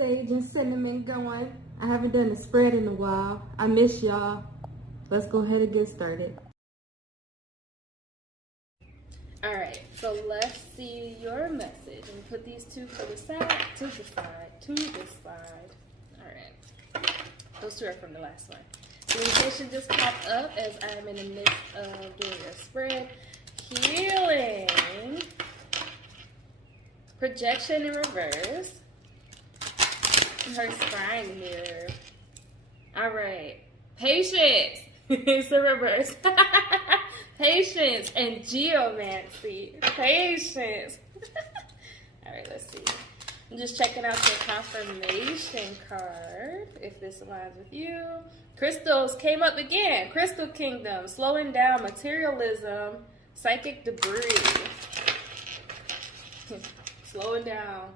sage and cinnamon going. I haven't done a spread in a while. I miss y'all. Let's go ahead and get started. All right, so let's see your message. Let me put these two to the side, to the side, to the side. All right, those two are from the last one. Communication just popped up as I'm in the midst of doing a spread. Healing. Projection in reverse. Her scrying mirror. All right. Patience. It's the reverse. Patience and geomancy. Patience. All right, let's see. I'm just checking out your confirmation card, if this aligns with you. Crystals came up again. Crystal Kingdom, slowing down, materialism, psychic debris. Slowing down.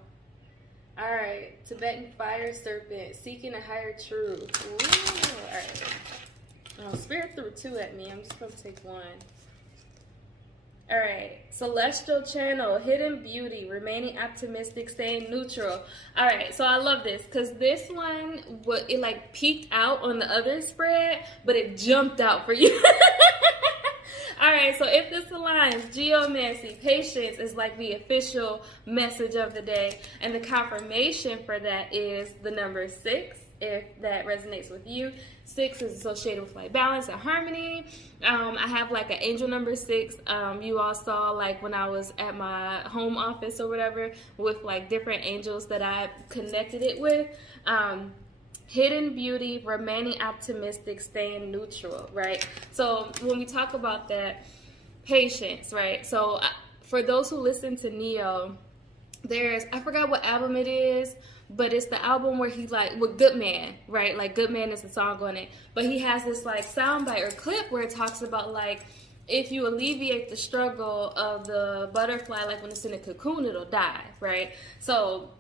All right, Tibetan fire serpent, seeking a higher truth. Ooh, all right. Oh, Spirit threw two at me. I'm just going to take one. All right, celestial channel, hidden beauty, remaining optimistic, staying neutral. All right, so I love this because this one, it like peeked out on the other spread, but it jumped out for you. All right, so if this aligns, geomancy, patience is like the official message of the day. And the confirmation for that is the number 6, if that resonates with you. 6 is associated with like balance and harmony. I have like an angel number 6. You all saw like when I was at my home office or whatever with like different angels that I connected it with. Hidden beauty, remaining optimistic, staying neutral, right? So when we talk about that, patience, right? So for those who listen to Neo, I forgot what album it is, but it's the album where he's like, with Good Man, right? Like Good Man is the song on it. But he has this like soundbite or clip where it talks about like, if you alleviate the struggle of the butterfly, like when it's in a cocoon, it'll die, right? So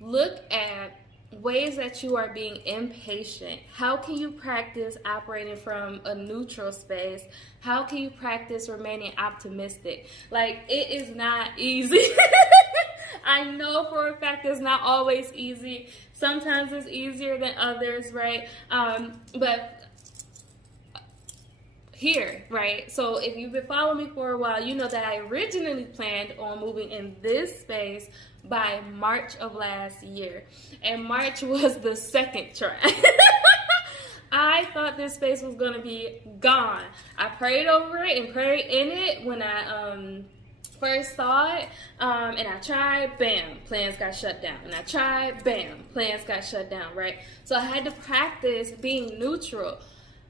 look at ways that you are being impatient. How can you practice operating from a neutral space? How can you practice remaining optimistic? Like, it is not easy. I know for a fact it's not always easy. Sometimes it's easier than others, right? But here, right? So if you've been following me for a while, you know that I originally planned on moving in this space by March of last year. And March was the second try. I thought this space was going to be gone. I prayed over it and prayed in it when I first saw it. And I tried, bam, plans got shut down. And I tried, bam, plans got shut down, right? So I had to practice being neutral.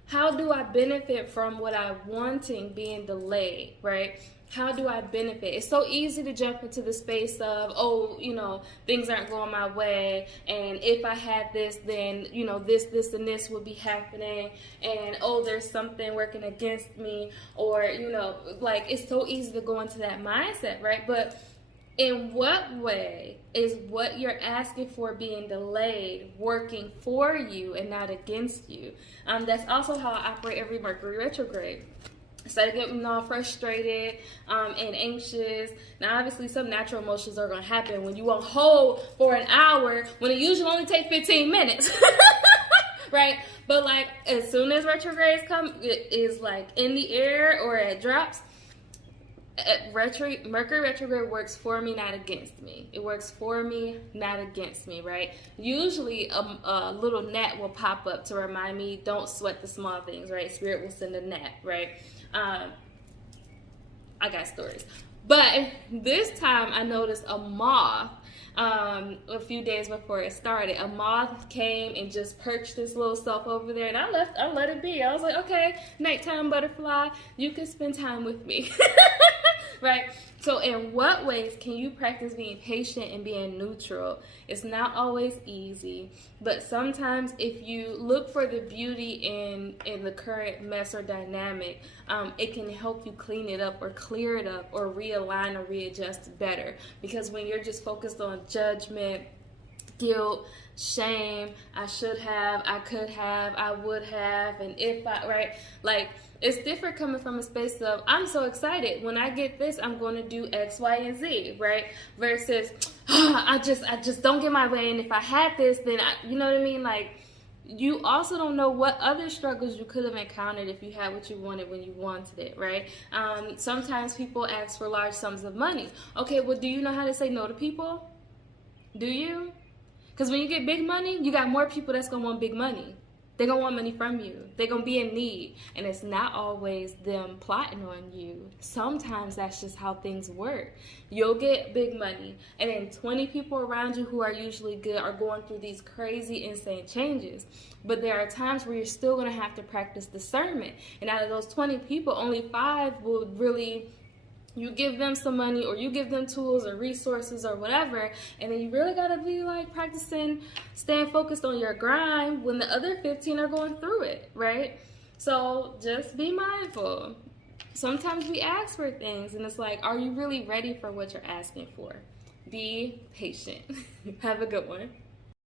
How do I benefit from what I'm wanting being delayed, right? How do I benefit? It's so easy to jump into the space of, oh, you know, things aren't going my way, and if I had this, then, you know, this, and this would be happening, and, oh, there's something working against me, or, you know, like, it's so easy to go into that mindset, right? But in what way is what you're asking for being delayed working for you and not against you? That's also how I operate every Mercury retrograde. Instead of getting all frustrated and anxious. Now, obviously, some natural emotions are going to happen when you won't hold for an hour when it usually only takes 15 minutes. Right? But, like, as soon as retrogrades come, it is, like, in the air or it drops. Mercury retrograde works for me, not against me. It works for me, not against me, right? Usually a little gnat will pop up to remind me, don't sweat the small things, right? Spirit will send a gnat, right? I got stories. But this time I noticed a moth a few days before it started. A moth came and just perched this little self over there, and I let it be. I was like, okay, nighttime butterfly, you can spend time with me. Right? So in what ways can you practice being patient and being neutral? It's not always easy, but sometimes if you look for the beauty in the current mess or dynamic, it can help you clean it up or clear it up or realign or readjust better. Because when you're just focused on judgment, guilt, shame, I should have, I could have, I would have, and if I, right? Like, it's different coming from a space of, I'm so excited. When I get this, I'm going to do X, Y, and Z, right? Versus, I just don't get my way, and if I had this, then you know what I mean? Like, you also don't know what other struggles you could have encountered if you had what you wanted when you wanted it, right? Sometimes people ask for large sums of money. Okay, well, do you know how to say no to people? Do you? Because when you get big money, you got more people that's going to want big money. They're going to want money from you. They're going to be in need. And it's not always them plotting on you. Sometimes that's just how things work. You'll get big money, and then 20 people around you who are usually good are going through these crazy, insane changes. But there are times where you're still going to have to practice discernment. And out of those 20 people, only 5 will really... You give them some money, or you give them tools or resources or whatever, and then you really got to be like practicing staying focused on your grind when the other 15 are going through it, right? So just be mindful. Sometimes we ask for things, and it's like, are you really ready for what you're asking for? Be patient. Have a good one.